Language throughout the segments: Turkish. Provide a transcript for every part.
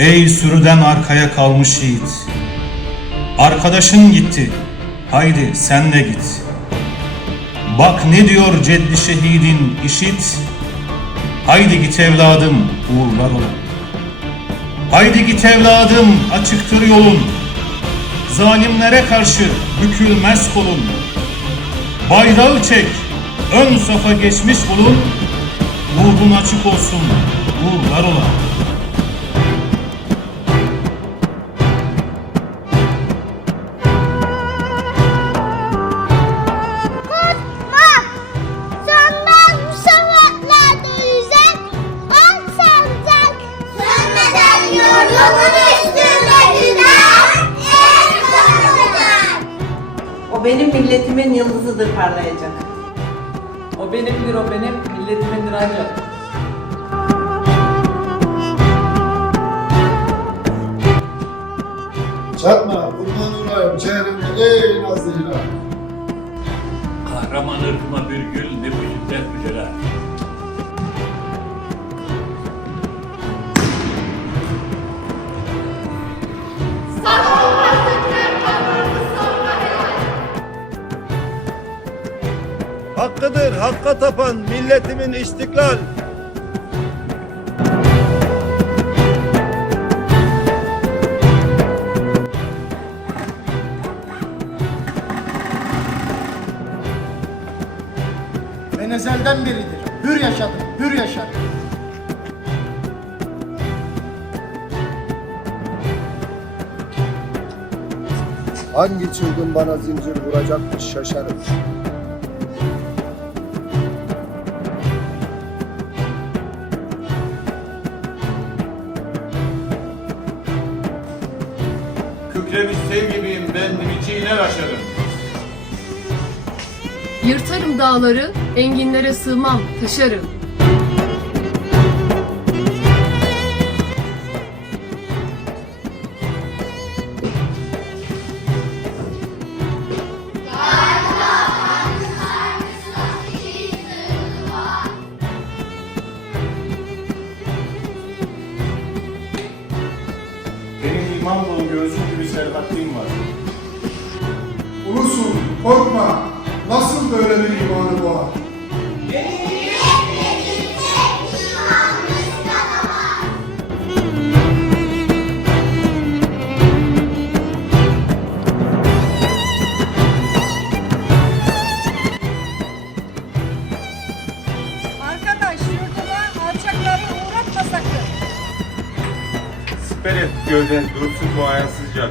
Ey sürüden arkaya kalmış yiğit. Arkadaşın gitti. Haydi sen de git. Bak ne diyor ceddi şehidin işit. Haydi git evladım uğurlar ola. Haydi git evladım açıktır yolun. Zalimlere karşı bükülmez kolun. Bayrağı çek, ön safa geçmiş bulun. Ruhun açık olsun, uğurlar ola. O benim milletimin yıldızıdır parlayacak. O benimdir o benim, milletimindir ancak. Çatma, Hakkıdır hakka tapan milletimin istiklal. Ben ezelden beridir. Hür yaşadım, hür yaşadım. Hangi çılgın bana zincir vuracakmış şaşarım. Sev gibiyim ben içine aşarım. Yırtarım dağları, enginlere sığmam, taşarım. Serhatliyim var. Ulusun korkma. Nasıl böyle bir imanı doğar? Siper et gövden dursun bu ayansızca.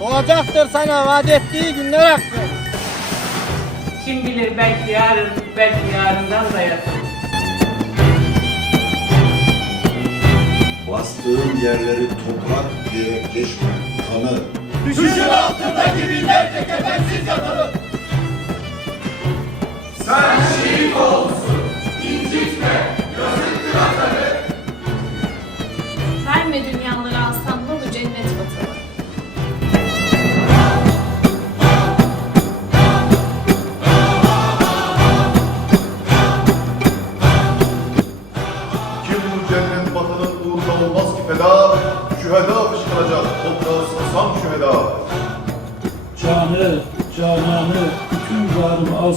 Olacaktır sana vaat ettiği günler hakkı. Kim bilir belki yarın, belki yarından da yakın. Bastığın yerleri toprak diye geçme, tanı. Verme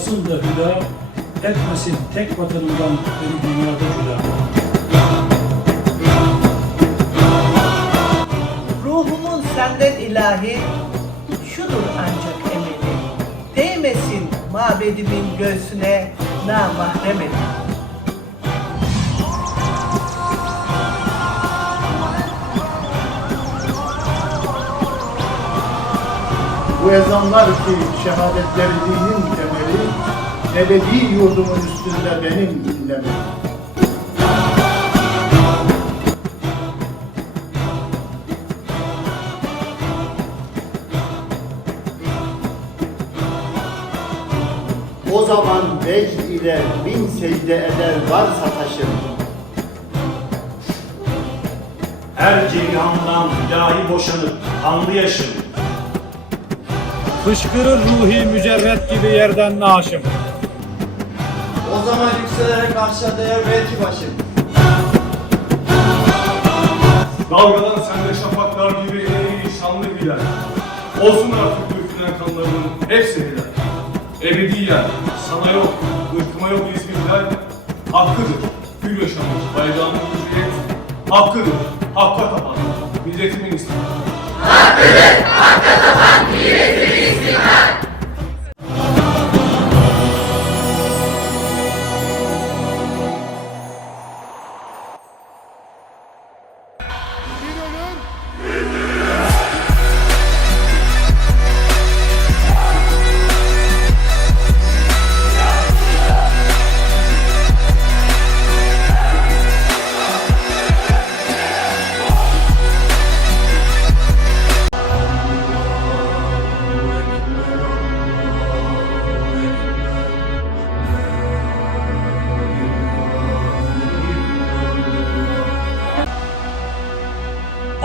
alsın da hüda, etmesin tek vatanımdan beni dünyada cüda. Ruhumun senden ilahi, şudur ancak emeli. Değmesin mabedimin göğsüne namahrem edin. Bu ezanlar ki şehadetleri dinin temeli, ebedi yurdumun üstünde benim dinlemim. O zaman vecd ile bin secde eder varsa taşım. Her ceyhandan dahi boşanıp kanlı yaşım. Fışkırır ruhi mücerret gibi yerden naşım. O zaman yükselerek aşağıya belki başım. Dalgalan sende şafaklar gibi ey şanlı gider. Olsun artık dökülen kanlarının hepsi helal. Ebediyen sana yok, ırkıma yok İzmir'den. Hakkıdır gül yaşamak bayrağımın hürriyet. Hakkıdır hakka tapan milletimin istikrarı.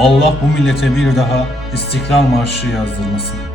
Allah bu millete bir daha İstiklal Marşı yazdırmasın.